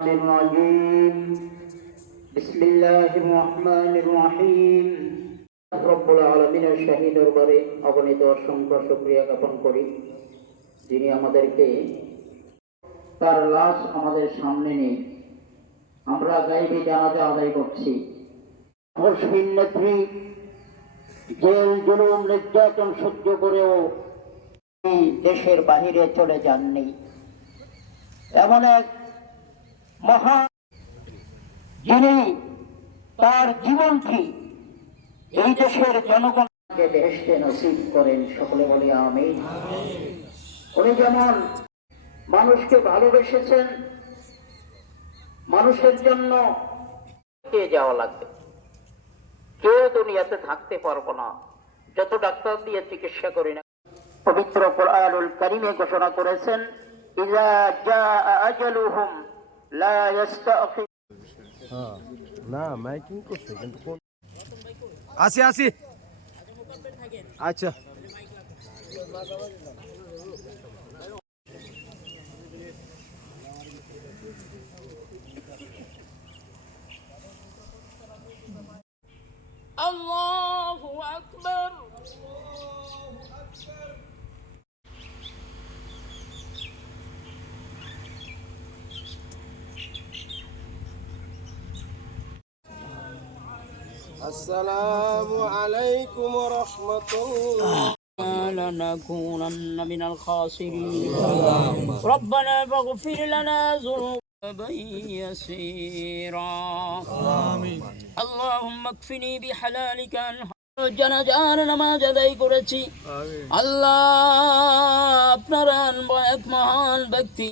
الرجيم بسم الله الرحمن الرحيم রব্বুল আলামিনের শাহী দরবারে অগণিত অসংখ্য শুকরিয়া জ্ঞাপন করি যিনি আমাদেরকে তার লাশ আমাদের সামনে নেই আমরা গায়বী জানাজা আদায় করছি। মুসলিম নেত্রী জেল জুলুম নির্যাতন সহ্য করেও দেশের বাহিরে চলে যাননি। এমন এক মহান যিনি তার জীবনকে এই দেশের জনগণকে বেহেশতে নসিব করেন, সকলে বলি আমিন। উনি যেমন মানুষকে ভালোবেসেছেন, মানুষের জন্য যাওয়া লাগবে, কেউ দুনিয়াতে থাকতে পারবো না যত ডাক্তার দিয়ে চিকিৎসা করি না। পবিত্র কোরআনুল কারীমে ঘোষণা করেছেন ইযা জাআ আজালুহুম লা ইস্তাখির। না মাইকিং করতে কিন্তু কোন আসি আচ্ছা আল্লাহু আকবার। আসসালামু আলাইকুম ওয়া রাহমাতুল্লাহ। لنكونن من الخاسرين ربنا فاغفر لنا ذنوبنا يسيرا آمين اللهم اكفني بحلالك عن জানাজার নামাজ আদায় করেছি। আল্লাহ আপনার এক মহান ব্যক্তি